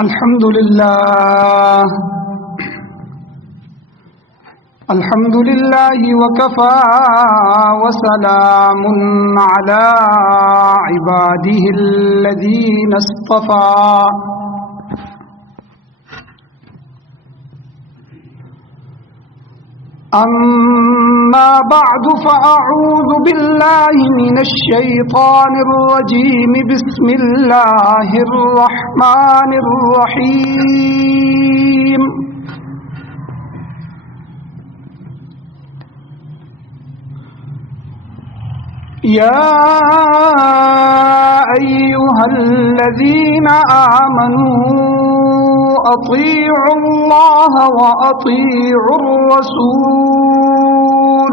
الحمد لله وكفى وسلام على عباده الذين اصطفى أما بعد فأعوذ بالله من الشيطان الرجيم بسم الله الرحمن الرحيم يا أيها الذين آمنوا أطيعوا الله وأطيعوا الرسول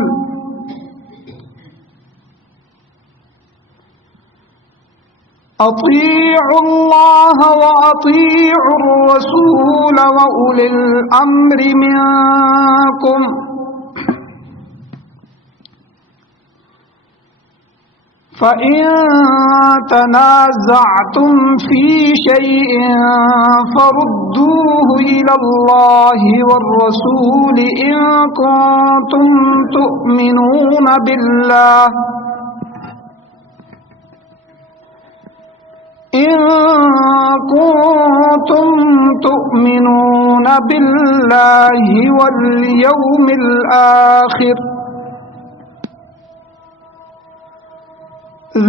أطيعوا الله وأطيعوا الرسول وأولي الأمر منكم فإن تنازعتم في شيء فردوه إلى الله والرسول إن كنتم تؤمنون بالله واليوم الآخر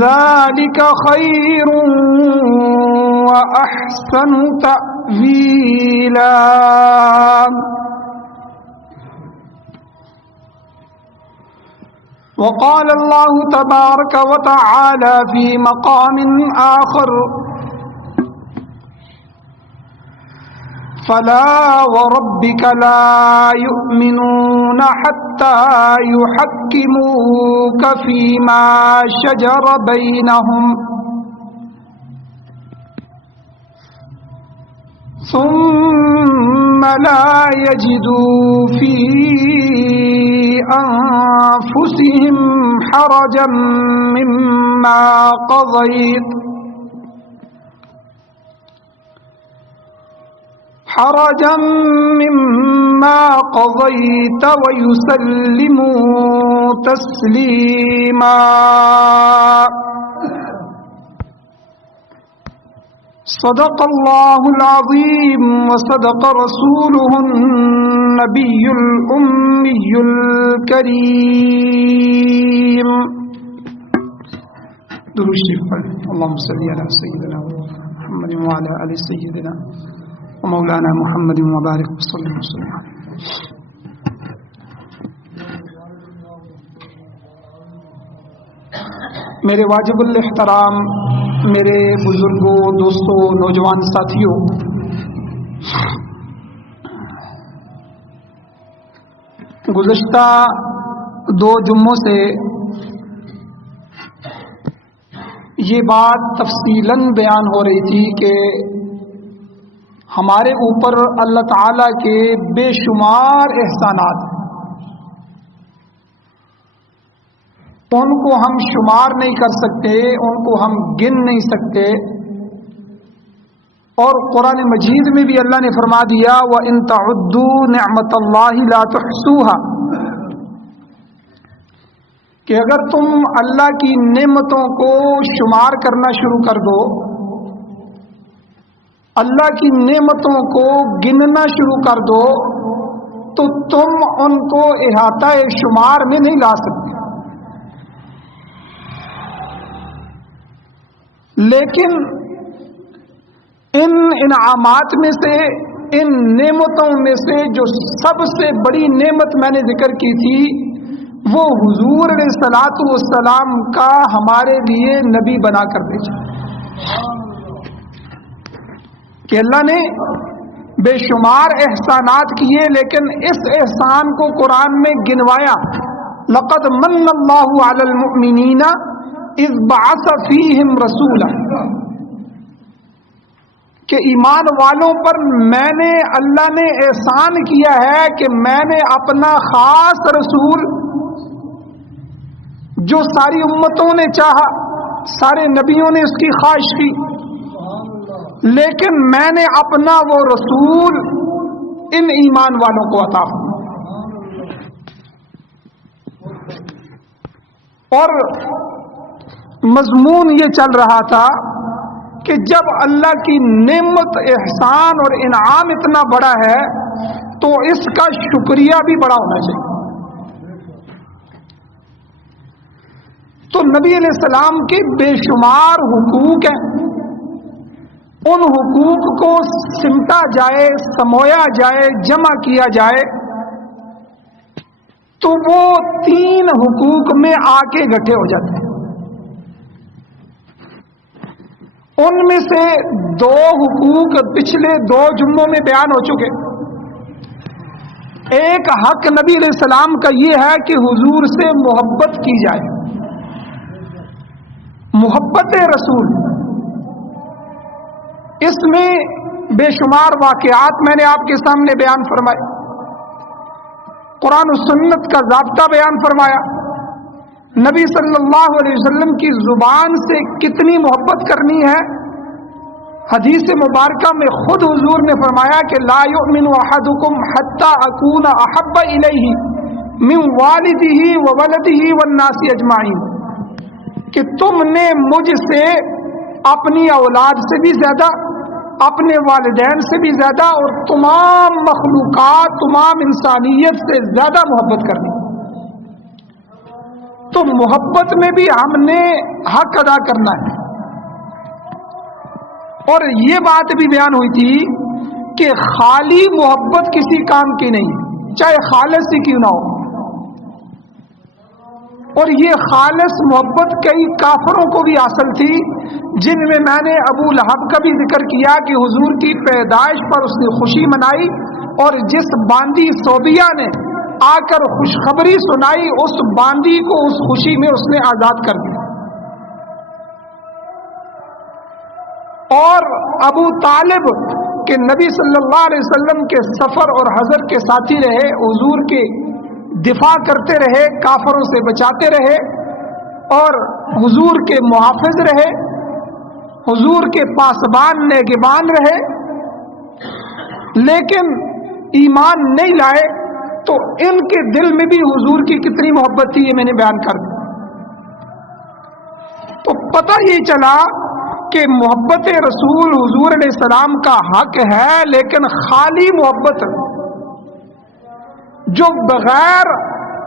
ذلك خير وأحسن تأويلا. وقال الله تبارك وتعالى في مقام آخر فلا وربك لا يؤمنون حتى يحكموك فيما شجر بينهم ثم لا يجدوا في أنفسهم حرجا مما قضيت ويسلموا تسليما. صدق الله العظيم وصدق رسوله النبي الأمي الكريم. درود شریف پڑھیں. اللهم صل على سيدنا محمد وعلى آل سيدنا مولانا محمد مبارک صلی اللہ علیہ وسلم. میرے واجب الاحترام میرے بزرگوں، دوستوں، نوجوان ساتھیوں، گزشتہ 2 جمعوں سے یہ بات تفصیلاً بیان ہو رہی تھی کہ ہمارے اوپر اللہ تعالیٰ کے بے شمار احسانات ہیں، ان کو ہم شمار نہیں کر سکتے، ان کو ہم گن نہیں سکتے. اور قرآن مجید میں بھی اللہ نے فرما دیا وَإِن تَعُدُّوا نِعْمَةَ اللَّهِ لَا تُحْصُوهَا، کہ اگر تم اللہ کی نعمتوں کو شمار کرنا شروع کر دو، اللہ کی نعمتوں کو گننا شروع کر دو، تو تم ان کو احاطہ شمار میں نہیں لا سکتے. لیکن ان انعامات میں سے، ان نعمتوں میں سے جو سب سے بڑی نعمت میں نے ذکر کی تھی وہ حضور علیہ الصلوۃ والسلام کا ہمارے لیے نبی بنا کر بھیجا، کہ اللہ نے بے شمار احسانات کیے لیکن اس احسان کو قرآن میں گنوایا. لقد من اللہ علی المؤمنین اذ بعث فیہم رسولا، کہ ایمان والوں پر میں نے، اللہ نے احسان کیا ہے کہ میں نے اپنا خاص رسول جو ساری امتوں نے چاہا، سارے نبیوں نے اس کی خواہش کی، لیکن میں نے اپنا وہ رسول ان ایمان والوں کو عطا فرمایا۔ اور مضمون یہ چل رہا تھا کہ جب اللہ کی نعمت، احسان اور انعام اتنا بڑا ہے تو اس کا شکریہ بھی بڑا ہونا چاہیے۔ تو نبی علیہ السلام کے بے شمار حقوق ہیں، ان حقوق کو سمٹا جائے، سمویا جائے، جمع کیا جائے تو وہ 3 حقوق میں آ کے اکٹھے ہو جاتے ہیں۔ ان میں سے 2 حقوق پچھلے 2 جمعوں میں بیان ہو چکے۔ ایک حق نبی علیہ السلام کا یہ ہے کہ حضور سے محبت کی جائے، محبت رسول۔ اس میں بے شمار واقعات میں نے آپ کے سامنے بیان فرمائے، قرآن و سنت کا ضابطہ بیان فرمایا، نبی صلی اللہ علیہ وسلم کی زبان سے کتنی محبت کرنی ہے۔ حدیث مبارکہ میں خود حضور نے فرمایا کہ لا یؤمن احدکم حتی اکون احب الیہ من والدہ وولدہ والناس اجمعین، کہ تم نے مجھ سے اپنی اولاد سے بھی زیادہ، اپنے والدین سے بھی زیادہ اور تمام مخلوقات، تمام انسانیت سے زیادہ محبت کرنی۔ تو محبت میں بھی ہم نے حق ادا کرنا ہے۔ اور یہ بات بھی بیان ہوئی تھی کہ خالی محبت کسی کام کی نہیں، چاہے خالص ہی کیوں نہ ہو۔ اور یہ خالص محبت کئی کافروں کو بھی حاصل تھی، جن میں نے ابو لہب کا بھی ذکر کیا کہ حضور کی پیدائش پر اس نے خوشی منائی، اور جس باندی صوبیہ نے آ کر خوشخبری سنائی، اس باندی کو اس خوشی میں اس نے آزاد کر دیا۔ اور ابو طالب کہ نبی صلی اللہ علیہ وسلم کے سفر اور حضر کے ساتھی رہے، حضور کے دفاع کرتے رہے، کافروں سے بچاتے رہے، اور حضور کے محافظ رہے، حضور کے پاسبان نگہبان رہے، لیکن ایمان نہیں لائے، تو ان کے دل میں بھی حضور کی کتنی محبت تھی یہ میں نے بیان کر دیا۔ تو پتہ یہ چلا کہ محبت رسول حضور علیہ السلام کا حق ہے، لیکن خالی محبت جو بغیر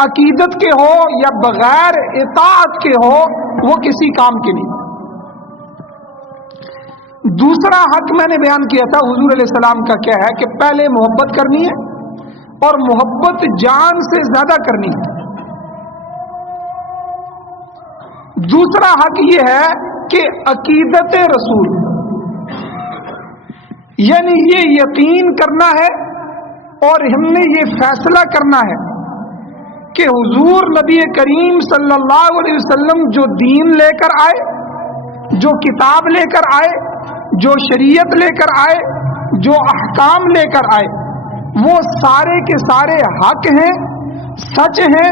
عقیدت کے ہو یا بغیر اطاعت کے ہو وہ کسی کام کی نہیں۔ دوسرا حق میں نے بیان کیا تھا حضور علیہ السلام کا کیا ہے کہ پہلے محبت کرنی ہے، اور محبت جان سے زیادہ کرنی ہے۔ دوسرا حق یہ ہے کہ عقیدت رسول، یعنی یہ یقین کرنا ہے اور ہم نے یہ فیصلہ کرنا ہے کہ حضور نبی کریم صلی اللہ علیہ وسلم جو دین لے کر آئے، جو کتاب لے کر آئے، جو شریعت لے کر آئے، جو احکام لے کر آئے، وہ سارے کے سارے حق ہیں، سچ ہیں،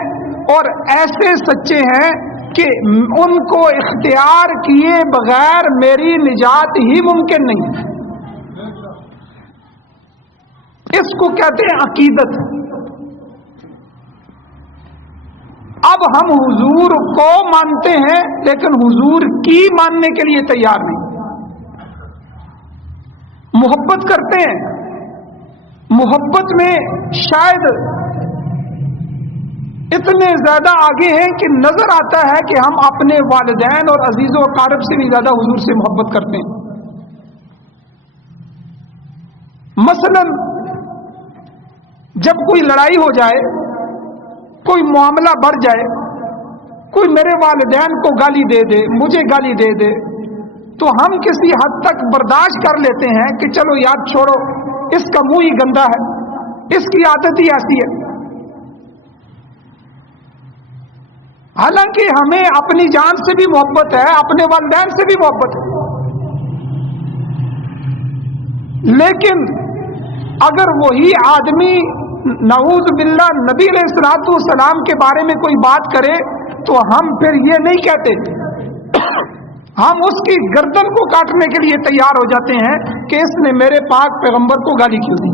اور ایسے سچے ہیں کہ ان کو اختیار کیے بغیر میری نجات ہی ممکن نہیں۔ اس کو کہتے ہیں عقیدت۔ اب ہم حضور کو مانتے ہیں لیکن حضور کی ماننے کے لیے تیار نہیں، محبت کرتے ہیں، محبت میں شاید اتنے زیادہ آگے ہیں کہ نظر آتا ہے کہ ہم اپنے والدین اور عزیز و اقارب سے بھی زیادہ حضور سے محبت کرتے ہیں۔ مثلا جب کوئی لڑائی ہو جائے، کوئی معاملہ بڑھ جائے، کوئی میرے والدین کو گالی دے دے، مجھے گالی دے دے، تو ہم کسی حد تک برداشت کر لیتے ہیں کہ چلو یاد چھوڑو، اس کا منہ ہی گندا ہے، اس کی عادت ہی ایسی ہے۔ حالانکہ ہمیں اپنی جان سے بھی محبت ہے، اپنے والدین سے بھی محبت ہے، لیکن اگر وہی آدمی نعوذ باللہ نبی علیہ الصلوۃ والسلام کے بارے میں کوئی بات کرے تو ہم پھر یہ نہیں کہتے ہم اس کی گردن کو کاٹنے کے لیے تیار ہو جاتے ہیں کہ اس نے میرے پاک پیغمبر کو گالی کیوں دی۔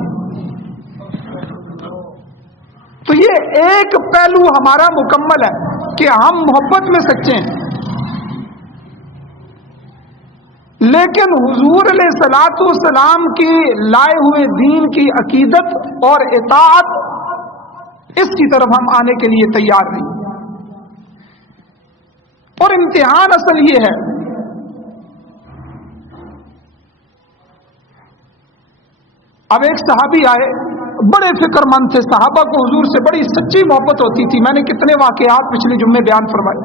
تو یہ ایک پہلو ہمارا مکمل ہے کہ ہم محبت میں سچے ہیں، لیکن حضور علیہ الصلوۃ والسلام کی لائے ہوئے دین کی عقیدت اور اطاعت اس کی طرف ہم آنے کے لیے تیار نہیں۔ اور امتحان اصل یہ ہے، اب ایک صحابی آئے، بڑے فکر مند تھے، صحابہ کو حضور سے بڑی سچی محبت ہوتی تھی، میں نے کتنے واقعات پچھلے جمعے بیان فرمائے۔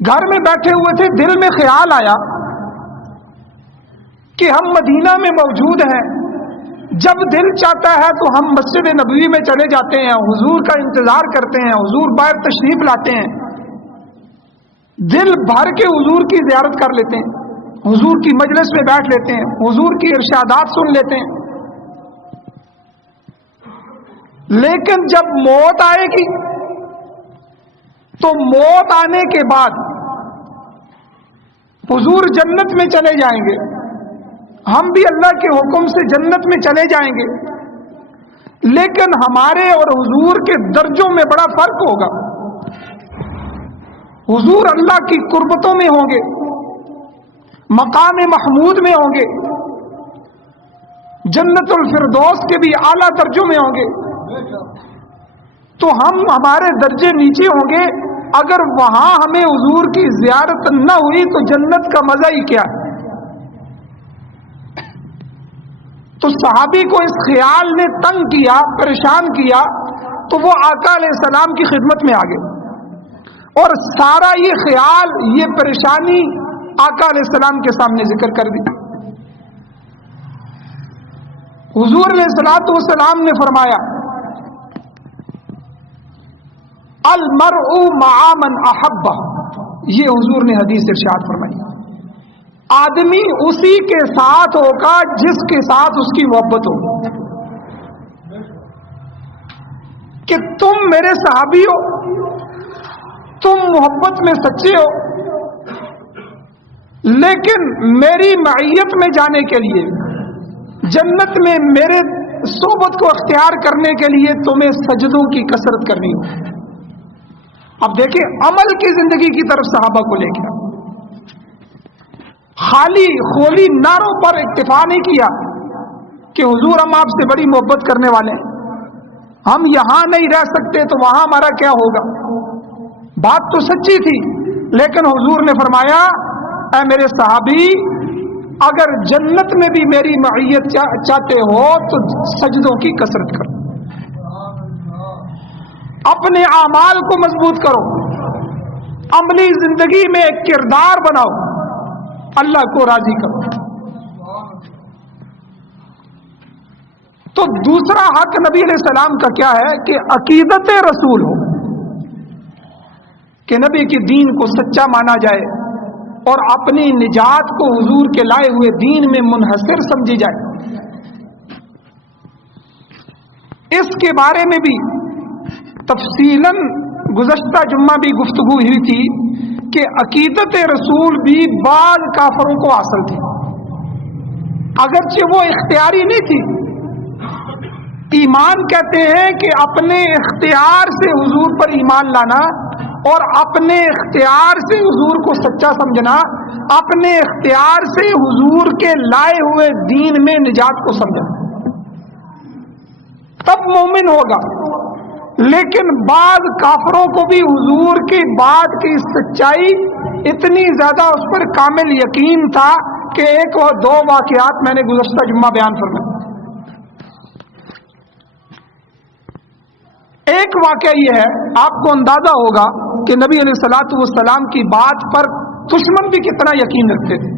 گھر میں بیٹھے ہوئے تھے، دل میں خیال آیا کہ ہم مدینہ میں موجود ہیں، جب دل چاہتا ہے تو ہم مسجد نبوی میں چلے جاتے ہیں، حضور کا انتظار کرتے ہیں، حضور باہر تشریف لاتے ہیں، دل بھر کے حضور کی زیارت کر لیتے ہیں، حضور کی مجلس میں بیٹھ لیتے ہیں، حضور کی ارشادات سن لیتے ہیں، لیکن جب موت آئے گی تو موت آنے کے بعد حضور جنت میں چلے جائیں گے، ہم بھی اللہ کے حکم سے جنت میں چلے جائیں گے، لیکن ہمارے اور حضور کے درجوں میں بڑا فرق ہوگا۔ حضور اللہ کی قربتوں میں ہوں گے، مقام محمود میں ہوں گے، جنت الفردوس کے بھی اعلیٰ درجوں میں ہوں گے، تو ہم ہمارے درجے نیچے ہوں گے۔ اگر وہاں ہمیں حضور کی زیارت نہ ہوئی تو جنت کا مزہ ہی کیا ہے؟ تو صحابی کو اس خیال نے تنگ کیا، پریشان کیا، تو وہ آقا علیہ السلام کی خدمت میں آ گئے اور سارا یہ خیال، یہ پریشانی آقا علیہ السلام کے سامنے ذکر کر دی۔ حضور علیہ الصلوۃ والسلام نے فرمایا، المرء مع من احبہ، یہ حضور نے حدیث ارشاد فرمائی، آدمی اسی کے ساتھ ہوگا جس کے ساتھ اس کی محبت ہو۔ کہ تم میرے صحابی ہو، تم محبت میں سچے ہو، لیکن میری معیت میں جانے کے لیے، جنت میں میرے صحبت کو اختیار کرنے کے لیے تمہیں سجدوں کی کثرت کرنی ہو۔ اب دیکھیں عمل کی زندگی کی طرف صحابہ کو لے گیا، خالی خولی نعروں پر اکتفا نہیں کیا کہ حضور ہم آپ سے بڑی محبت کرنے والے ہیں، ہم یہاں نہیں رہ سکتے تو وہاں ہمارا کیا ہوگا۔ بات تو سچی تھی، لیکن حضور نے فرمایا، اے میرے صحابی، اگر جنت میں بھی میری معیت چاہتے ہو تو سجدوں کی کثرت کرو، اپنے اعمال کو مضبوط کرو، عملی زندگی میں ایک کردار بناؤ، اللہ کو راضی کرو۔ تو دوسرا حق نبی علیہ السلام کا کیا ہے کہ عقیدت رسول ہو، کہ نبی کے دین کو سچا مانا جائے اور اپنی نجات کو حضور کے لائے ہوئے دین میں منحصر سمجھی جائے۔ اس کے بارے میں بھی تفصیلاً گزشتہ جمعہ بھی گفتگو ہوئی تھی کہ عقیدت رسول بھی بعض کافروں کو حاصل تھی، اگرچہ وہ اختیاری نہیں تھی۔ ایمان کہتے ہیں کہ اپنے اختیار سے حضور پر ایمان لانا اور اپنے اختیار سے حضور کو سچا سمجھنا، اپنے اختیار سے حضور کے لائے ہوئے دین میں نجات کو سمجھنا، تب مومن ہوگا۔ لیکن بعض کافروں کو بھی حضور کی بات کی سچائی اتنی زیادہ اس پر کامل یقین تھا کہ ایک اور دو واقعات میں نے گزشتہ جمعہ بیان فرمائے۔ ایک واقعہ یہ ہے، آپ کو اندازہ ہوگا کہ نبی علیہ الصلوۃ والسلام کی بات پر دشمن بھی کتنا یقین رکھتے تھے۔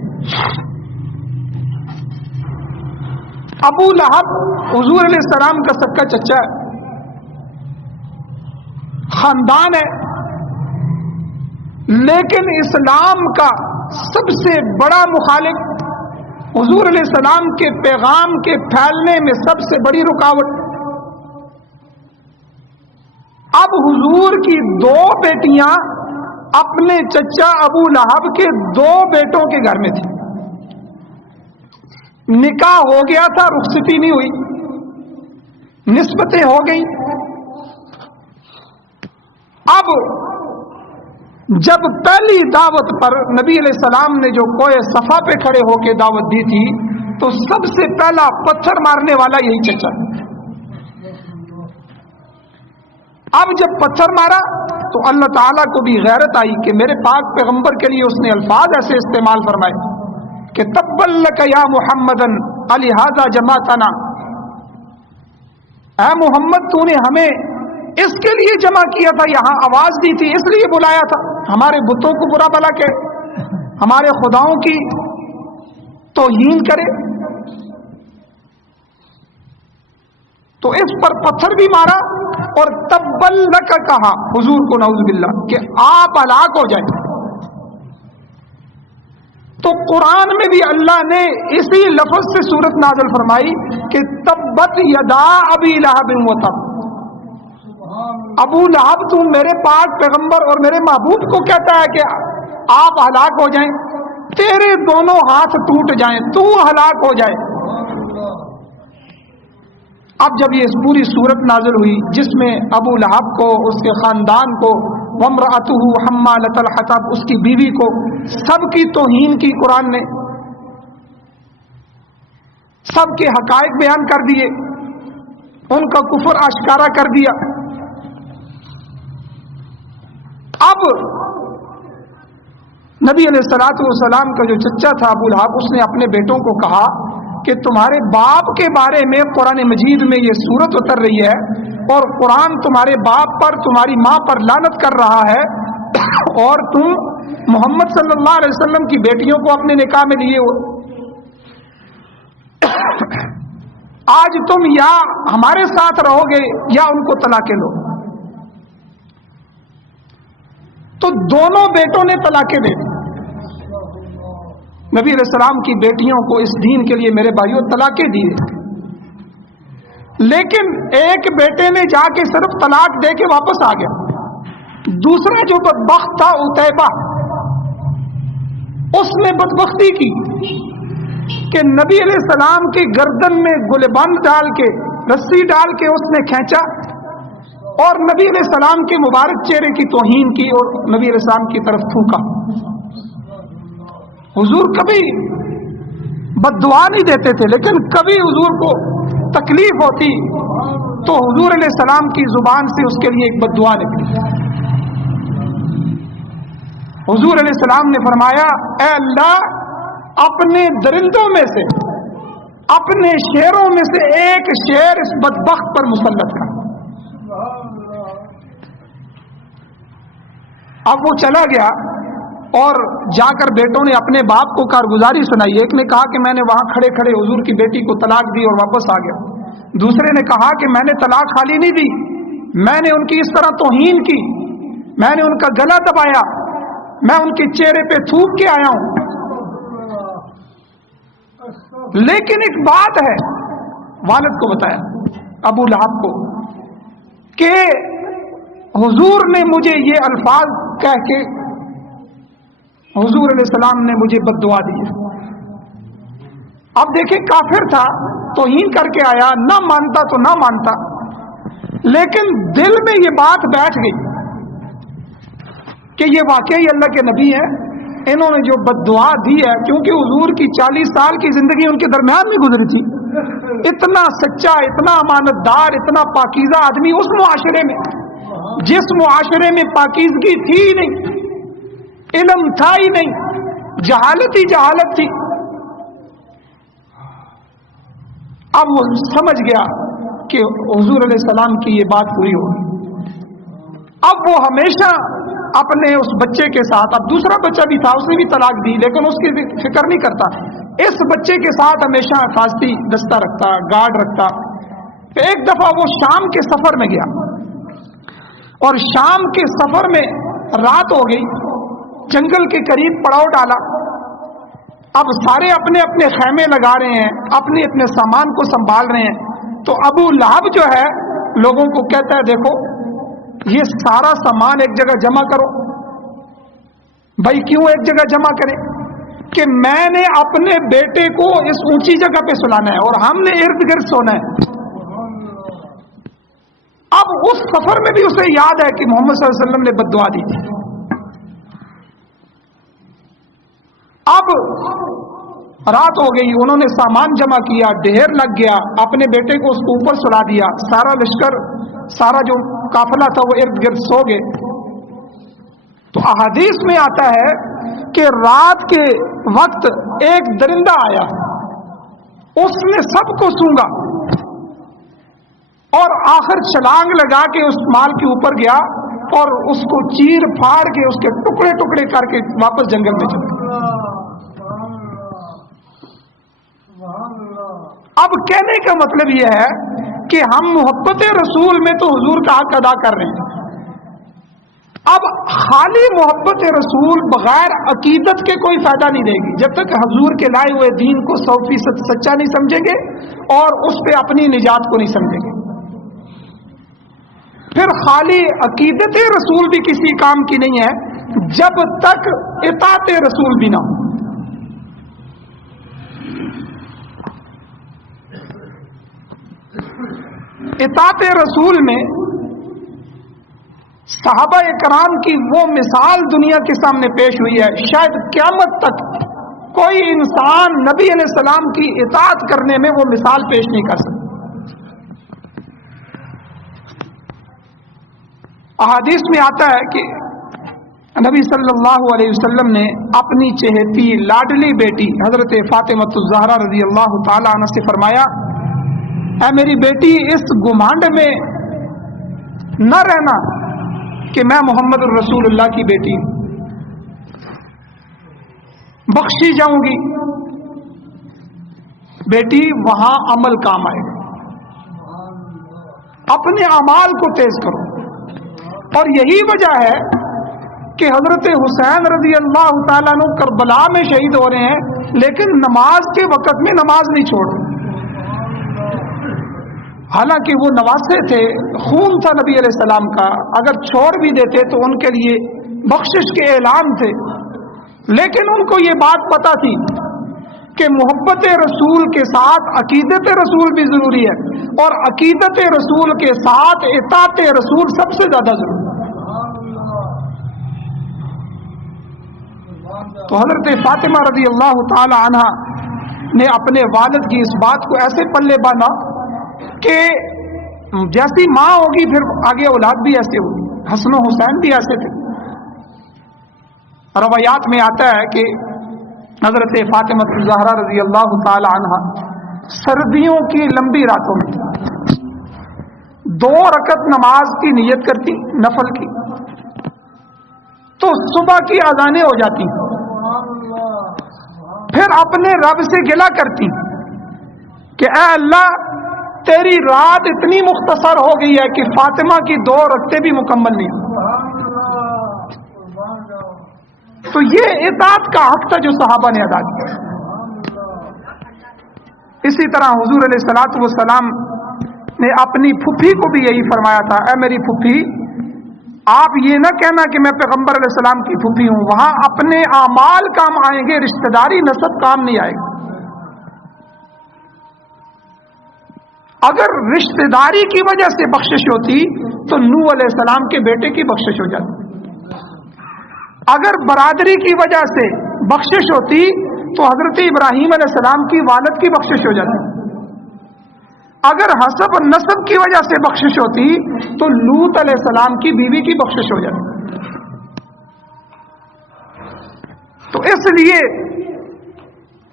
ابو لہب حضور علیہ السلام کا سکا چچا ہے، خاندان ہے، لیکن اسلام کا سب سے بڑا مخالف، حضور علیہ السلام کے پیغام کے پھیلنے میں سب سے بڑی رکاوٹ۔ اب حضور کی 2 بیٹیاں اپنے چچا ابو لہب کے 2 بیٹوں کے گھر میں تھی. نکاح ہو گیا تھا، رخصتی نہیں ہوئی، نسبتیں ہو گئی. اب جب پہلی دعوت پر نبی علیہ السلام نے جو کوہ صفا پہ کھڑے ہو کے دعوت دی تھی تو سب سے پہلا پتھر مارنے والا یہی چچا. اب جب پتھر مارا تو اللہ تعالیٰ کو بھی غیرت آئی کہ میرے پاک پیغمبر کے لیے اس نے الفاظ ایسے استعمال فرمائے کہ تبا لک یا محمدن لہذا جمعتنا، اے محمد تو نے ہمیں اس کے لیے جمع کیا تھا، یہاں آواز دی تھی، اس لیے بلایا تھا، ہمارے بتوں کو برا بلا کہ ہمارے خداؤں کی توہین کرے. تو اس پر پتھر بھی مارا اور تبل لک کہا حضور کو، نعوذ باللہ، کہ آپ ہلاک ہو جائیں. تو قرآن میں بھی اللہ نے اسی لفظ سے سورت نازل فرمائی کہ تبت یدا ابی لہب و تب. ابو لہب تم میرے پاک پیغمبر اور میرے محبوب کو کہتا ہے کہ آپ ہلاک ہو جائیں، تیرے دونوں ہاتھ ٹوٹ جائیں، تو ہلاک ہو جائے. اب جب یہ پوری صورت نازل ہوئی جس میں ابو لہب کو، اس کے خاندان کو، وامرأتہ حمالۃ الحطب، اس کی بیوی کو، سب کی توہین کی، قرآن نے سب کے حقائق بیان کر دیے، ان کا کفر آشکارا کر دیا. اب نبی علیہ الصلوۃ والسلام کا جو چچا تھا ابو لہب، اس نے اپنے بیٹوں کو کہا کہ تمہارے باپ کے بارے میں قرآن مجید میں یہ سورت اتر رہی ہے اور قرآن تمہارے باپ پر، تمہاری ماں پر لعنت کر رہا ہے، اور تم محمد صلی اللہ علیہ وسلم کی بیٹیوں کو اپنے نکاح میں لیے ہو. آج تم یا ہمارے ساتھ رہو گے یا ان کو طلاقیں لو. تو دونوں بیٹوں نے طلاقیں دے دی. نبی علیہ السلام کی بیٹیوں کو اس دین کے لیے میرے بھائیوں طلاقیں دیے، لیکن ایک بیٹے نے جا کے صرف طلاق دے کے واپس آ گیا. دوسرا جو بدبخت تھا عتیبہ، اس نے بدبختی کی کہ نبی علیہ السلام کی گردن میں گلبند ڈال کے، رسی ڈال کے اس نے کھینچا اور نبی علیہ السلام کے مبارک چہرے کی توہین کی اور نبی علیہ السلام کی طرف تھوکا. حضور کبھی بد دعا نہیں دیتے تھے، لیکن کبھی حضور کو تکلیف ہوتی تو حضور علیہ السلام کی زبان سے اس کے لیے ایک بد دعا نکلی. حضور علیہ السلام نے فرمایا، اے اللہ، اپنے درندوں میں سے، اپنے شیروں میں سے ایک شیر اس بدبخت پر مسلط کر. اب وہ چلا گیا اور جا کر بیٹوں نے اپنے باپ کو کارگزاری سنائی. ایک نے کہا کہ میں نے وہاں کھڑے کھڑے حضور کی بیٹی کو طلاق دی اور واپس آ گیا. دوسرے نے کہا کہ میں نے طلاق خالی نہیں دی، میں نے ان کی اس طرح توہین کی، میں نے ان کا گلا دبایا، میں ان کے چہرے پہ تھوک کے آیا ہوں. لیکن ایک بات ہے، والد کو بتایا، ابو لہب کو، کہ حضور نے مجھے یہ الفاظ کہہ کے، حضور علیہ السلام نے مجھے بد دعا دی. اب دیکھیں کافر تھا، توہین کر کے آیا، نہ مانتا تو نہ مانتا، لیکن دل میں یہ بات بیٹھ گئی کہ یہ واقعی اللہ کے نبی ہیں. انہوں نے جو بد دعا دی ہے، کیونکہ حضور کی 40 سال کی زندگی ان کے درمیان میں گزری تھی، اتنا سچا، اتنا امانت دار، اتنا پاکیزہ آدمی اس معاشرے میں، جس معاشرے میں پاکیزگی تھی ہی نہیں، علم تھا ہی نہیں، جہالت ہی جہالت تھی. اب وہ سمجھ گیا کہ حضور علیہ السلام کی یہ بات پوری ہوگی. اب وہ ہمیشہ اپنے اس بچے کے ساتھ، اب دوسرا بچہ بھی تھا، اس نے بھی طلاق دی، لیکن اس کی فکر نہیں کرتا، اس بچے کے ساتھ ہمیشہ حفاظتی دستہ رکھتا، گارڈ رکھتا. ایک دفعہ وہ شام کے سفر میں گیا اور شام کے سفر میں رات ہو گئی، جنگل کے قریب پڑاؤ ڈالا. اب سارے اپنے اپنے خیمے لگا رہے ہیں، اپنے اپنے سامان کو سنبھال رہے ہیں. تو ابو لہب جو ہے لوگوں کو کہتا ہے، دیکھو یہ سارا سامان ایک جگہ جمع کرو. بھائی کیوں ایک جگہ جمع کریں؟ کہ میں نے اپنے بیٹے کو اس اونچی جگہ پہ سلانا ہے اور ہم نے ارد گرد سونا ہے. اب اس سفر میں بھی اسے یاد ہے کہ محمد صلی اللہ علیہ وسلم نے بد دعا دی تھی. اب رات ہو گئی، انہوں نے سامان جمع کیا، ڈھیر لگ گیا، اپنے بیٹے کو اس کو اوپر سلا دیا، سارا لشکر، سارا جو قافلہ تھا وہ ارد گرد سو گئے. تو احادیث میں آتا ہے کہ رات کے وقت ایک درندہ آیا، اس نے سب کو سونگا اور آخر چھلانگ لگا کے اس مال کے اوپر گیا اور اس کو چیر پھاڑ کے اس کے ٹکڑے ٹکڑے کر کے واپس جنگل میں چلا گیا. اب کہنے کا مطلب یہ ہے کہ ہم محبت رسول میں تو حضور کا حق ادا کر رہے ہیں. اب خالی محبت رسول بغیر عقیدت کے کوئی فائدہ نہیں دے گی جب تک حضور کے لائے ہوئے دین کو 100% سچا نہیں سمجھیں گے اور اس پہ اپنی نجات کو نہیں سمجھیں گے. پھر خالی عقیدت رسول بھی کسی کام کی نہیں ہے جب تک اطاعت رسول بھی نہ ہو. اطاعت رسول میں صحابہ کرام کی وہ مثال دنیا کے سامنے پیش ہوئی ہے، شاید قیامت تک کوئی انسان نبی علیہ السلام کی اطاعت کرنے میں وہ مثال پیش نہیں کر سکتا. احادیث میں آتا ہے کہ نبی صلی اللہ علیہ وسلم نے اپنی چہیتی لاڈلی بیٹی حضرت فاطمہ الزہرا رضی اللہ تعالی عنہ سے فرمایا، اے میری بیٹی اس گمانڈ میں نہ رہنا کہ میں محمد الرسول اللہ کی بیٹی بخشی جاؤں گی. بیٹی وہاں عمل کام آئے گا، اپنے اعمال کو تیز کرو. اور یہی وجہ ہے کہ حضرت حسین رضی اللہ تعالیٰ عنہ کربلا میں شہید ہو رہے ہیں لیکن نماز کے وقت میں نماز نہیں چھوڑ رہے. حالانکہ وہ نواسے تھے، خون تھا نبی علیہ السلام کا، اگر چھوڑ بھی دیتے تو ان کے لیے بخشش کے اعلان تھے، لیکن ان کو یہ بات پتہ تھی کہ محبت رسول کے ساتھ عقیدت رسول بھی ضروری ہے اور عقیدت رسول کے ساتھ اطاعت رسول سب سے زیادہ ضروری ہے. تو حضرت فاطمہ رضی اللہ تعالی عنہ نے اپنے والد کی اس بات کو ایسے پلے باندھا کہ جیسی ماں ہوگی پھر آگے اولاد بھی ایسے ہوگی. حسن و حسین بھی ایسے تھے. روایات میں آتا ہے کہ حضرت فاطمہ الزہرا رضی اللہ تعالی عنہ سردیوں کی لمبی راتوں میں 2 رکعت نماز کی نیت کرتی نفل کی، تو صبح کی اذانیں ہو جاتی، پھر اپنے رب سے گلہ کرتی کہ اے اللہ تیری رات اتنی مختصر ہو گئی ہے کہ فاطمہ کی 2 رکعتیں بھی مکمل نہیں. تو یہ اطاعت کا حق تھا جو صحابہ نے ادا کیا. اسی طرح حضور علیہ الصلوۃ والسلام نے اپنی پھوپھی کو بھی یہی فرمایا تھا، اے میری پھوپھی آپ یہ نہ کہنا کہ میں پیغمبر علیہ السلام کی پھوپھی ہوں. وہاں اپنے اعمال کام آئیں گے، رشتہ داری نسب کام نہیں آئے گا. اگر رشتہ داری کی وجہ سے بخشش ہوتی تو نوح علیہ السلام کے بیٹے کی بخشش ہو جاتی. اگر برادری کی وجہ سے بخشش ہوتی تو حضرت ابراہیم علیہ السلام کی والد کی بخشش ہو جاتی. اگر حسب نسب کی وجہ سے بخشش ہوتی تو لوط علیہ السلام کی بیوی کی بخشش ہو جاتی. تو اس لیے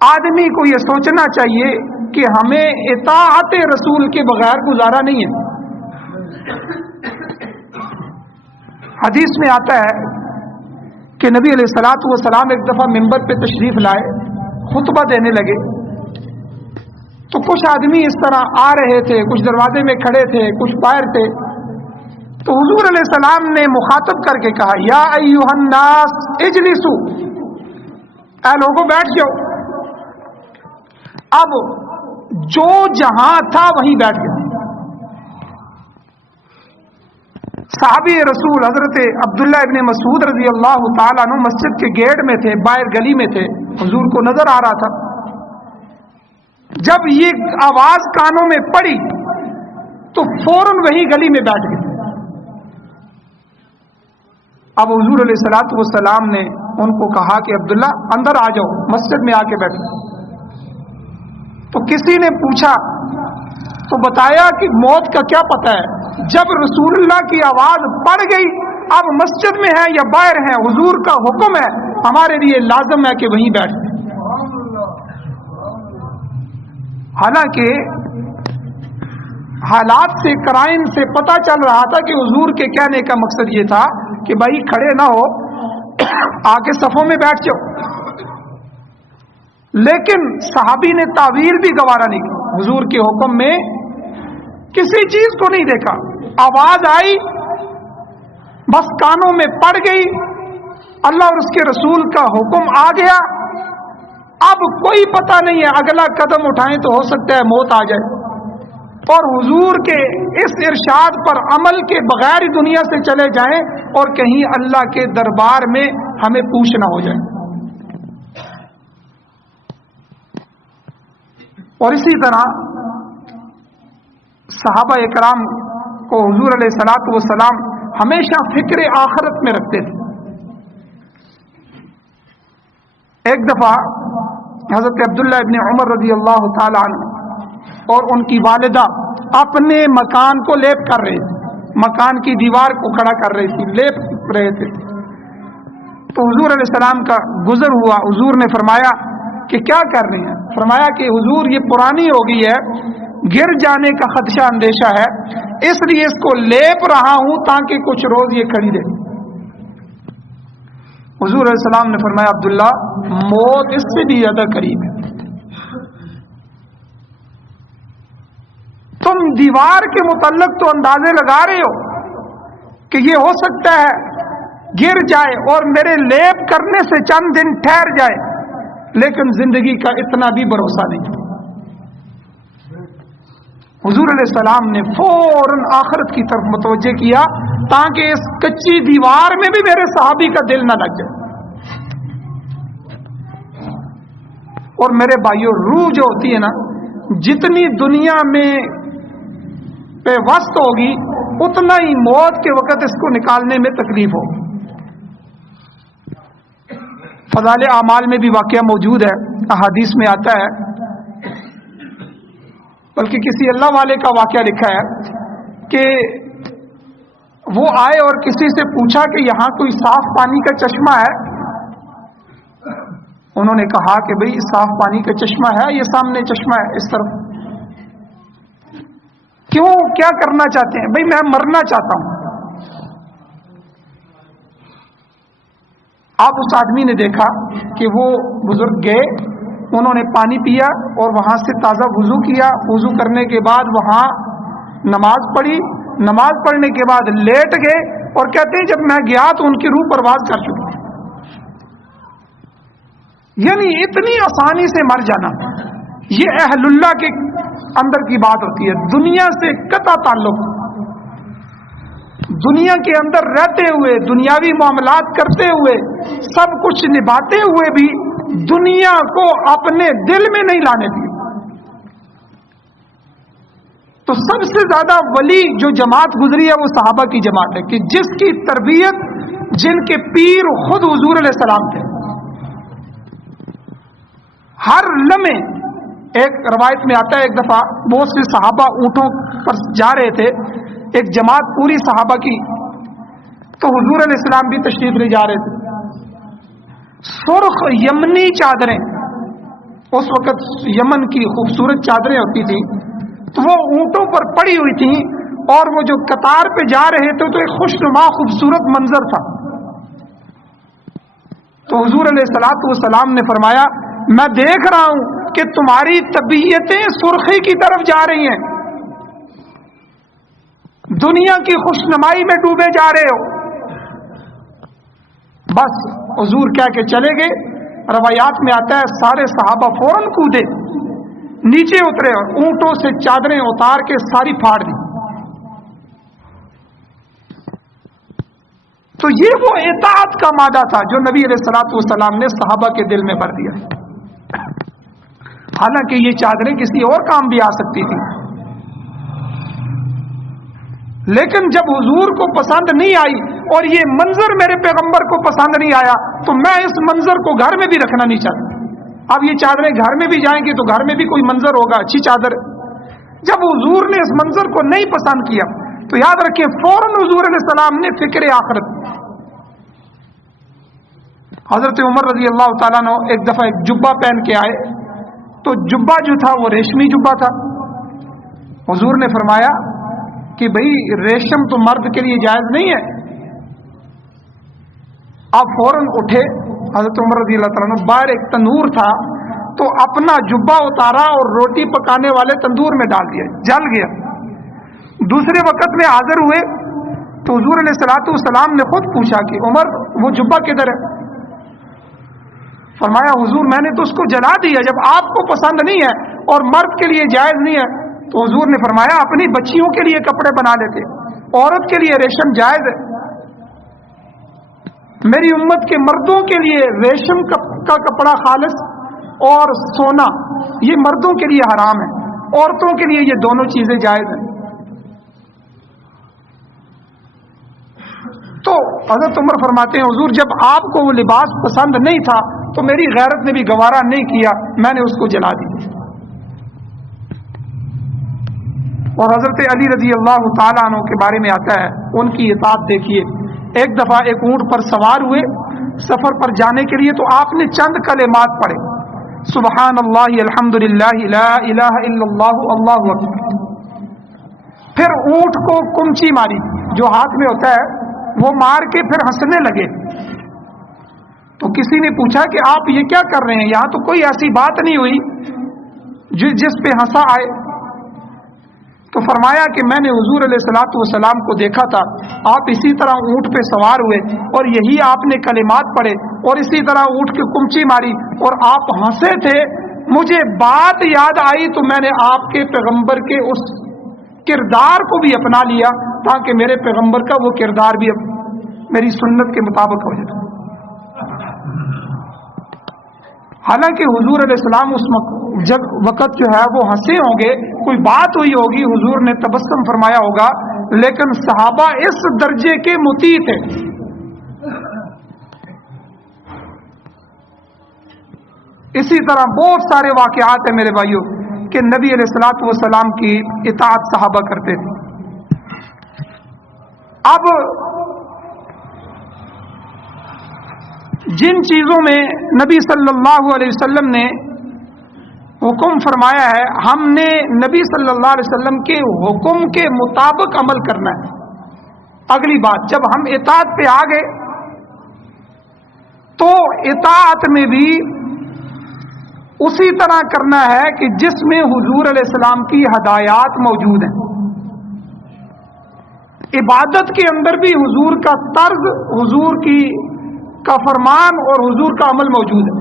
آدمی کو یہ سوچنا چاہیے کہ ہمیں اطاعت رسول کے بغیر گزارا نہیں ہے. حدیث میں آتا ہے کہ نبی علیہ الصلوۃ والسلام ایک دفعہ منبر پہ تشریف لائے، خطبہ دینے لگے، تو کچھ آدمی اس طرح آ رہے تھے، کچھ دروازے میں کھڑے تھے، کچھ باہر تھے. تو حضور علیہ السلام نے مخاطب کر کے کہا، یا ایھا الناس اجلسوا، اے لوگوں بیٹھ جاؤ. اب جو جہاں تھا وہیں بیٹھ گیا. صحابی رسول حضرت عبداللہ ابن مسعود رضی اللہ تعالیٰ عنہ مسجد کے گیٹ میں تھے، باہر گلی میں تھے، حضور کو نظر آ رہا تھا. جب یہ آواز کانوں میں پڑی تو فوراً وہی گلی میں بیٹھ گئے. اب حضور علیہ الصلوۃ والسلام نے ان کو کہا کہ عبداللہ اندر آ جاؤ، مسجد میں آ کے بیٹھو. تو کسی نے پوچھا تو بتایا کہ موت کا کیا پتہ ہے، جب رسول اللہ کی آواز پڑ گئی، اب مسجد میں ہیں یا باہر ہیں، حضور کا حکم ہے، ہمارے لیے لازم ہے کہ وہیں بیٹھ جائیں. حالانکہ حالات سے، قرائن سے پتہ چل رہا تھا کہ حضور کے کہنے کا مقصد یہ تھا کہ بھائی کھڑے نہ ہو، آ کے صفوں میں بیٹھ جاؤ. لیکن صحابی نے تعویل بھی گوارا نہیں کی، حضور کے حکم میں کسی چیز کو نہیں دیکھا. آواز آئی، بس کانوں میں پڑ گئی، اللہ اور اس کے رسول کا حکم آ گیا. اب کوئی پتہ نہیں ہے، اگلا قدم اٹھائیں تو ہو سکتا ہے موت آ جائے، اور حضور کے اس ارشاد پر عمل کے بغیر ہی دنیا سے چلے جائیں اور کہیں اللہ کے دربار میں ہمیں پوچھنا ہو جائے. اور اسی طرح صحابہ اکرام کو حضور علیہ الصلوۃ والسلام ہمیشہ فکر آخرت میں رکھتے تھے. ایک دفعہ حضرت عبداللہ ابن عمر رضی اللہ تعالی عنہ اور ان کی والدہ اپنے مکان کو لیپ کر رہے تھے، مکان کی دیوار کو کھڑا کر رہی تھی، لیپ رہے تھے. تو حضور علیہ السلام کا گزر ہوا. حضور نے فرمایا کہ کیا کر رہے ہیں؟ فرمایا کہ حضور یہ پرانی ہو گئی ہے، گر جانے کا خدشہ اندیشہ ہے، اس لیے اس کو لیپ رہا ہوں تاکہ کچھ روز یہ کھڑی رہے. حضور علیہ السلام نے فرمایا عبداللہ موت اس سے بھی زیادہ قریب ہے. تم دیوار کے متعلق تو اندازے لگا رہے ہو کہ یہ ہو سکتا ہے گر جائے اور میرے لیپ کرنے سے چند دن ٹھہر جائے، لیکن زندگی کا اتنا بھی بھروسہ نہیں. حضور علیہ السلام نے فوراً آخرت کی طرف متوجہ کیا تاکہ اس کچی دیوار میں بھی میرے صحابی کا دل نہ لگ جائے. اور میرے بھائیوں، روح جو ہوتی ہے نا، جتنی دنیا میں پہ وسط ہوگی اتنا ہی موت کے وقت اس کو نکالنے میں تکلیف ہوگی. فضائل اعمال میں بھی واقعہ موجود ہے، احادیث میں آتا ہے، بلکہ کسی اللہ والے کا واقعہ لکھا ہے کہ وہ آئے اور کسی سے پوچھا کہ یہاں کوئی صاف پانی کا چشمہ ہے. انہوں نے کہا کہ بھئی صاف پانی کا چشمہ ہے، یہ سامنے چشمہ ہے اس طرف. کیوں، کیا کرنا چاہتے ہیں؟ بھئی میں مرنا چاہتا ہوں. اب اس آدمی نے دیکھا کہ وہ بزرگ گئے، انہوں نے پانی پیا اور وہاں سے تازہ وضو کیا. وضو کرنے کے بعد وہاں نماز پڑھی، نماز پڑھنے کے بعد لیٹ گئے اور کہتے ہیں جب میں گیا تو ان کی روح پرواز کر چکی. یعنی اتنی آسانی سے مر جانا، یہ اہل اللہ کے اندر کی بات ہوتی ہے. دنیا سے قطع تعلق، دنیا کے اندر رہتے ہوئے، دنیاوی معاملات کرتے ہوئے، سب کچھ نبھاتے ہوئے بھی دنیا کو اپنے دل میں نہیں لانے دیے. تو سب سے زیادہ ولی جو جماعت گزری ہے وہ صحابہ کی جماعت ہے، کہ جس کی تربیت، جن کے پیر خود حضور علیہ السلام تھے. ہر لمحے، ایک روایت میں آتا ہے ایک دفعہ بہت سے صحابہ اونٹوں پر جا رہے تھے، ایک جماعت پوری صحابہ کی، تو حضور علیہ السلام بھی تشریف لے جا رہے تھے. سرخ یمنی چادریں، اس وقت یمن کی خوبصورت چادریں ہوتی تھیں، تو وہ اونٹوں پر پڑی ہوئی تھیں اور وہ جو قطار پہ جا رہے تھے تو ایک خوشنما خوبصورت منظر تھا. تو حضور علیہ الصلوۃ والسلام نے فرمایا میں دیکھ رہا ہوں کہ تمہاری طبیعتیں سرخی کی طرف جا رہی ہیں، دنیا کی خوشنمائی میں ڈوبے جا رہے ہو. بس حضور کہہ کے چلے گئے. روایات میں آتا ہے سارے صحابہ فوراً کودے، نیچے اترے اور اونٹوں سے چادریں اتار کے ساری پھاڑ دی. تو یہ وہ اطاعت کا مادہ تھا جو نبی علیہ الصلوۃ والسلام نے صحابہ کے دل میں بھر دیا. حالانکہ یہ چادریں کسی اور کام بھی آ سکتی تھی، لیکن جب حضور کو پسند نہیں آئی اور یہ منظر میرے پیغمبر کو پسند نہیں آیا تو میں اس منظر کو گھر میں بھی رکھنا نہیں چاہتا. اب یہ چادریں گھر میں بھی جائیں گی تو گھر میں بھی کوئی منظر ہوگا، اچھی چادر. جب حضور نے اس منظر کو نہیں پسند کیا تو یاد رکھیں فوراً حضور علیہ السلام نے فکر آخرت. حضرت عمر رضی اللہ تعالیٰ عنہ ایک دفعہ ایک جبہ پہن کے آئے تو جبہ جو تھا وہ ریشمی جبہ تھا. حضور نے فرمایا کہ بھئی ریشم تو مرد کے لیے جائز نہیں ہے. آپ فوراً اٹھے. حضرت عمر رضی اللہ تعالیٰ عنہ باہر ایک تندور تھا تو اپنا جبہ اتارا اور روٹی پکانے والے تندور میں ڈال دیا، جل گیا. دوسرے وقت میں حاضر ہوئے تو حضور علیہ الصلوۃ والسلام نے خود پوچھا کہ عمر وہ جبہ کدھر ہے؟ فرمایا حضور میں نے تو اس کو جلا دیا، جب آپ کو پسند نہیں ہے اور مرد کے لیے جائز نہیں ہے تو حضور نے فرمایا اپنی بچیوں کے لیے کپڑے بنا لیتے، عورت کے لیے ریشم جائز ہے. میری امت کے مردوں کے لیے ریشم کا کپڑا خالص اور سونا یہ مردوں کے لیے حرام ہے، عورتوں کے لیے یہ دونوں چیزیں جائز ہیں. تو حضرت عمر فرماتے ہیں حضور جب آپ کو وہ لباس پسند نہیں تھا تو میری غیرت نے بھی گوارا نہیں کیا، میں نے اس کو جلا دیا. اور حضرت علی رضی اللہ تعالیٰ عنہ کے بارے میں آتا ہے، ان کی اطاعت دیکھیے. ایک دفعہ ایک اونٹ پر سوار ہوئے سفر پر جانے کے لیے تو آپ نے چند کلمات پڑھے، سبحان اللہ الحمدللہ لا الہ الا اللہ اللہ اکبر. پھر اونٹ کو کمچی ماری، جو ہاتھ میں ہوتا ہے وہ مار کے پھر ہنسنے لگے. تو کسی نے پوچھا کہ آپ یہ کیا کر رہے ہیں، یہاں تو کوئی ایسی بات نہیں ہوئی جس پہ ہنسا آئے. تو فرمایا کہ میں نے حضور علیہ الصلوۃ والسلام کو دیکھا تھا، آپ اسی طرح اونٹ پہ سوار ہوئے اور یہی آپ نے کلمات پڑھے اور اسی طرح اونٹ کی کمچی ماری اور آپ ہنسے تھے. مجھے بات یاد آئی تو میں نے آپ کے پیغمبر کے اس کردار کو بھی اپنا لیا تاکہ میرے پیغمبر کا وہ کردار بھی میری سنت کے مطابق ہو جائے. حالانکہ حضور علیہ السلام اس وقت جو ہے وہ ہنسے ہوں گے، کوئی بات ہوئی ہوگی، حضور نے تبسم فرمایا ہوگا، لیکن صحابہ اس درجے کے مطیع تھے. اسی طرح بہت سارے واقعات ہیں میرے بھائیوں کہ نبی علیہ الصلوۃ والسلام کی اطاعت صحابہ کرتے تھے. اب جن چیزوں میں نبی صلی اللہ علیہ وسلم نے حکم فرمایا ہے، ہم نے نبی صلی اللہ علیہ وسلم کے حکم کے مطابق عمل کرنا ہے. اگلی بات، جب ہم اطاعت پہ آ گئے تو اطاعت میں بھی اسی طرح کرنا ہے کہ جس میں حضور علیہ السلام کی ہدایات موجود ہیں. عبادت کے اندر بھی حضور کا طرز، حضور کا فرمان اور حضور کا عمل موجود ہے.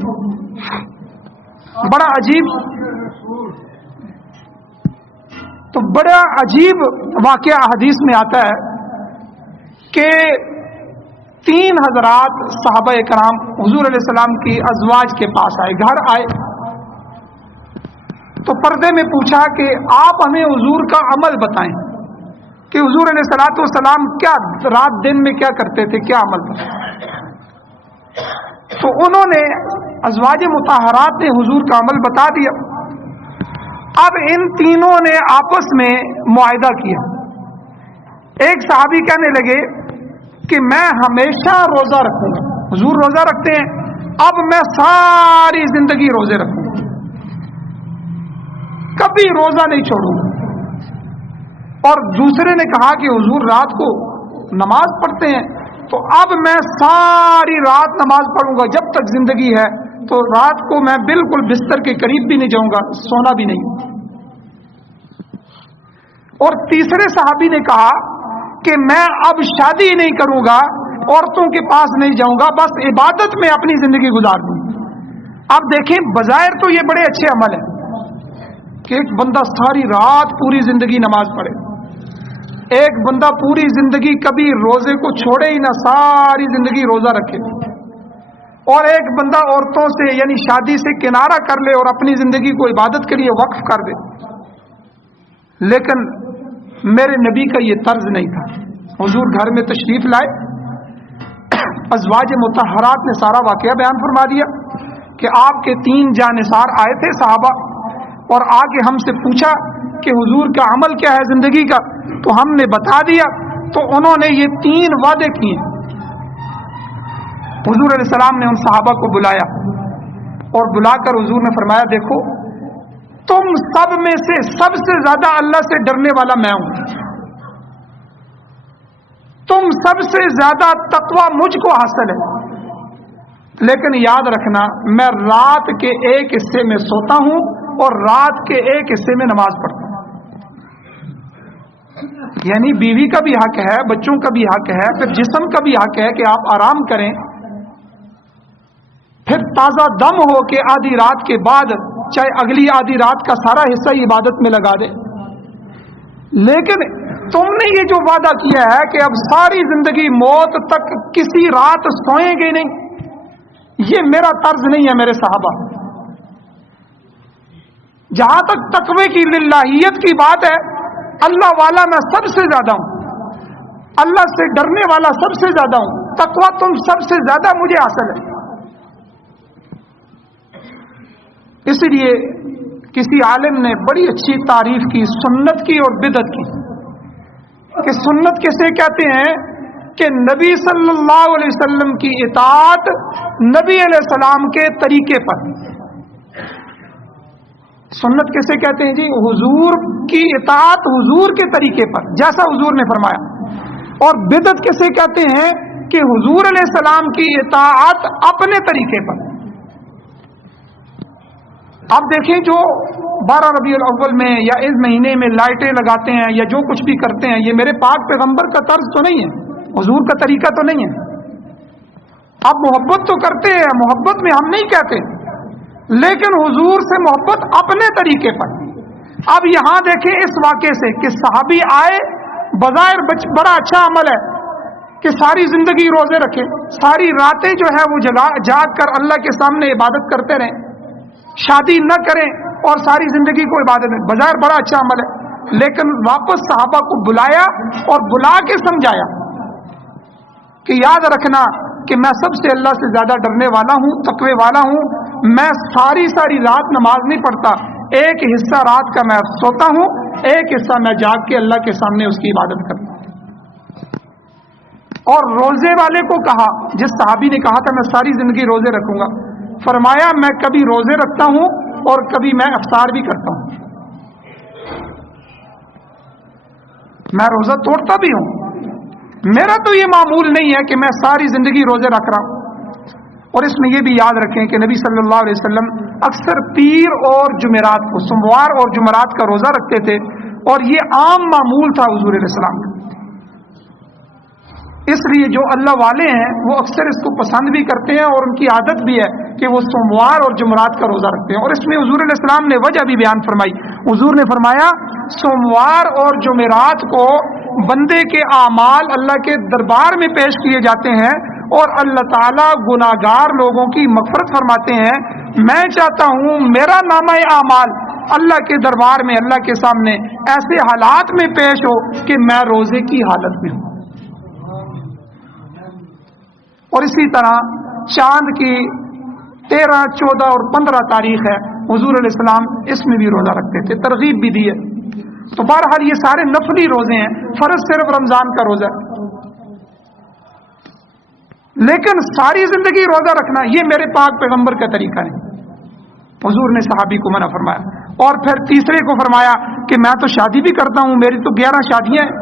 بڑا عجیب واقعہ حدیث میں آتا ہے کہ 3 حضرات صحابہ کرام حضور علیہ السلام کی ازواج کے پاس آئے، گھر آئے تو پردے میں پوچھا کہ آپ ہمیں حضور کا عمل بتائیں کہ حضور علیہ الصلوۃ والسلام کیا رات دن میں کیا کرتے تھے، کیا عمل تھا. تو انہوں نے ازواج مطہرات نے حضور کا عمل بتا دیا. اب ان تینوں نے آپس میں معاہدہ کیا. ایک صحابی کہنے لگے کہ میں ہمیشہ روزہ رکھوں گا، حضور روزہ رکھتے ہیں، اب میں ساری زندگی روزے رکھوں گا، کبھی روزہ نہیں چھوڑوں گا. اور دوسرے نے کہا کہ حضور رات کو نماز پڑھتے ہیں، تو اب میں ساری رات نماز پڑھوں گا جب تک زندگی ہے، تو رات کو میں بالکل بستر کے قریب بھی نہیں جاؤں گا، سونا بھی نہیں. اور تیسرے صحابی نے کہا کہ میں اب شادی نہیں کروں گا، عورتوں کے پاس نہیں جاؤں گا، بس عبادت میں اپنی زندگی گزار دوں. اب دیکھیں بظاہر تو یہ بڑے اچھے عمل ہیں کہ ایک بندہ ساری رات پوری زندگی نماز پڑھے، ایک بندہ پوری زندگی کبھی روزے کو چھوڑے ہی نہ، ساری زندگی روزہ رکھے، اور ایک بندہ عورتوں سے یعنی شادی سے کنارہ کر لے اور اپنی زندگی کو عبادت کے لیے وقف کر دے۔ لیکن میرے نبی کا یہ طرز نہیں تھا۔ حضور گھر میں تشریف لائے، ازواج مطہرات نے سارا واقعہ بیان فرما دیا کہ آپ کے 3 جانثار آئے تھے صحابہ، اور آ کے ہم سے پوچھا کہ حضور کا عمل کیا ہے زندگی کا، تو ہم نے بتا دیا۔ تو انہوں نے یہ 3 وعدے کیے۔ حضور علیہ السلام نے ان صحابہ کو بلایا اور بلا کر حضور نے فرمایا، دیکھو تم سب میں سے سب سے زیادہ اللہ سے ڈرنے والا میں ہوں، تم سب سے زیادہ تقوی مجھ کو حاصل ہے، لیکن یاد رکھنا میں رات کے ایک حصے میں سوتا ہوں اور رات کے ایک حصے میں نماز پڑھتا ہوں۔ یعنی بیوی کا بھی حق ہے، بچوں کا بھی حق ہے، پھر جسم کا بھی حق ہے کہ آپ آرام کریں، پھر تازہ دم ہو کے آدھی رات کے بعد چاہے اگلی آدھی رات کا سارا حصہ عبادت میں لگا دے۔ لیکن تم نے یہ جو وعدہ کیا ہے کہ اب ساری زندگی موت تک کسی رات سوئیں گے نہیں، یہ میرا طرز نہیں ہے میرے صحابہ۔ جہاں تک تقوی کی للہیت کی بات ہے، اللہ والا میں سب سے زیادہ ہوں، اللہ سے ڈرنے والا سب سے زیادہ ہوں، تقوی تم سب سے زیادہ مجھے حاصل ہے۔ اسی لیے کسی عالم نے بڑی اچھی تعریف کی سنت کی اور بدعت کی، کہ سنت کسے کہتے ہیں کہ نبی صلی اللہ علیہ وسلم کی اطاعت نبی علیہ السلام کے طریقے پر۔ سنت کسے کہتے ہیں جی؟ حضور کی اطاعت حضور کے طریقے پر، جیسا حضور نے فرمایا۔ اور بدعت کسے کہتے ہیں کہ حضور علیہ السلام کی اطاعت اپنے طریقے پر۔ اب دیکھیں جو 12 ربیع الاول میں یا اس مہینے میں لائٹیں لگاتے ہیں یا جو کچھ بھی کرتے ہیں، یہ میرے پاک پیغمبر کا طرز تو نہیں ہے، حضور کا طریقہ تو نہیں ہے۔ اب محبت تو کرتے ہیں، محبت میں ہم نہیں کہتے، لیکن حضور سے محبت اپنے طریقے پر۔ اب یہاں دیکھیں اس واقعے سے کہ صحابی آئے، بظاہر بڑا اچھا عمل ہے کہ ساری زندگی روزے رکھے، ساری راتیں جو ہے وہ جاگ کر اللہ کے سامنے عبادت کرتے رہیں، شادی نہ کریں اور ساری زندگی کو عبادت میں، بظاہر بڑا اچھا عمل ہے۔ لیکن واپس صحابہ کو بلایا اور بلا کے سمجھایا کہ یاد رکھنا کہ میں سب سے اللہ سے زیادہ ڈرنے والا ہوں، تقوی والا ہوں، میں ساری رات نماز نہیں پڑھتا، ایک حصہ رات کا میں سوتا ہوں، ایک حصہ میں جاگ کے اللہ کے سامنے اس کی عبادت کرتا ہوں۔ اور روزے والے کو کہا، جس صحابی نے کہا تھا میں ساری زندگی روزے رکھوں گا، فرمایا میں کبھی روزے رکھتا ہوں اور کبھی میں افطار بھی کرتا ہوں، میں روزہ توڑتا بھی ہوں، میرا تو یہ معمول نہیں ہے کہ میں ساری زندگی روزے رکھ رہا ہوں۔ اور اس میں یہ بھی یاد رکھیں کہ نبی صلی اللہ علیہ وسلم اکثر پیر اور جمعرات کو، سوموار اور جمعرات کا روزہ رکھتے تھے، اور یہ عام معمول تھا حضور علیہ السلام کا۔ اس لیے جو اللہ والے ہیں وہ اکثر اس کو پسند بھی کرتے ہیں اور ان کی عادت بھی ہے کہ وہ سوموار اور جمعرات کا روزہ رکھتے ہیں۔ اور اس میں حضور علیہ السلام نے وجہ بھی بیان فرمائی۔ حضور نے فرمایا سوموار اور جمعرات کو بندے کے اعمال اللہ کے دربار میں پیش کیے جاتے ہیں اور اللہ تعالیٰ گناہگار لوگوں کی مغفرت فرماتے ہیں۔ میں چاہتا ہوں میرا نامہ اعمال اللہ کے دربار میں، اللہ کے سامنے ایسے حالات میں پیش ہو کہ میں روزے کی حالت میں ہوں۔ اور اسی طرح چاند کی 13، 14 اور 15 تاریخ ہے، حضور علیہ السلام اس میں بھی روزہ رکھتے تھے، ترغیب بھی دی ہے۔ تو بہرحال یہ سارے نفلی روزے ہیں، فرض صرف رمضان کا روزہ ہے۔ لیکن ساری زندگی روزہ رکھنا یہ میرے پاک پیغمبر کا طریقہ نہیں، حضور نے صحابی کو منع فرمایا۔ اور پھر تیسرے کو فرمایا کہ میں تو شادی بھی کرتا ہوں، میری تو 11 شادیاں ہیں۔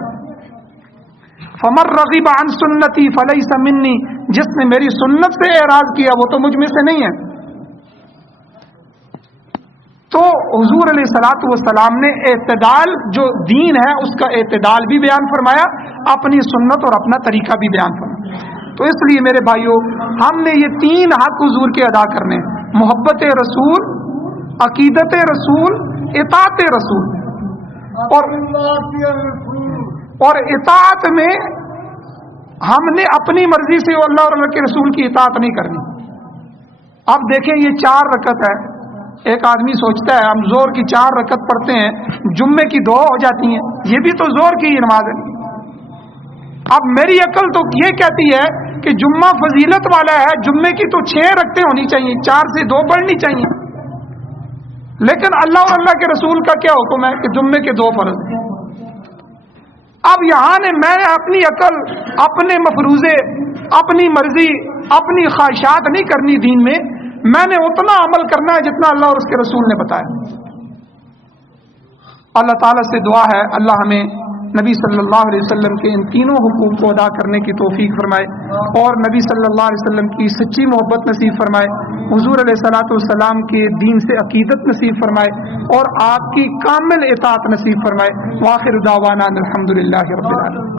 فمن رغب عن سنتی فلیس منی، جس نے میری سنت سے اعراض کیا وہ تو مجھ میں سے نہیں ہے۔ تو حضور علیہ الصلوۃ والسلام نے اعتدال جو دین ہے اس کا اعتدال بھی بیان فرمایا، اپنی سنت اور اپنا طریقہ بھی بیان فرمایا۔ تو اس لیے میرے بھائیوں ہم نے یہ 3 حق حضور کے ادا کرنے ہیں: محبت رسول، عقیدت رسول، اطاعت رسول۔ اور اور اطاعت میں ہم نے اپنی مرضی سے اللہ اور اللہ کے رسول کی اطاعت نہیں کرنی. اب دیکھیں یہ 4 رکعت ہے. ایک آدمی سوچتا ہے ہم زور کی 4 رکعت پڑھتے ہیں، جمعے کی 2 ہو جاتی ہیں، یہ بھی تو زور کی نماز ہے. اب میری عقل تو یہ کہتی ہے کہ جمعہ فضیلت والا ہے، جمعے کی تو 6 رکعتیں ہونی چاہیے، 4 سے 2 پڑھنی چاہیے. لیکن اللہ اور اللہ کے رسول کا کیا حکم ہے کہ جمعے کے 2 فرض ہیں. اب یہاں نے میں اپنی عقل، اپنے مفروضے، اپنی مرضی، اپنی خواہشات نہیں کرنی دین میں نے اتنا عمل کرنا ہے جتنا اللہ اور اس کے رسول نے بتایا. اللہ تعالیٰ سے دعا ہے اللہ ہمیں نبی صلی اللہ علیہ وسلم کے ان تینوں حقوق کو ادا کرنے کی توفیق فرمائے اور نبی صلی اللہ علیہ وسلم کی سچی محبت نصیب فرمائے، حضور علیہ الصلوۃ والسلام کے دین سے عقیدت نصیب فرمائے اور آپ کی کامل اطاعت نصیب فرمائے. وآخر دعوانا الحمد للہ رب العالمین.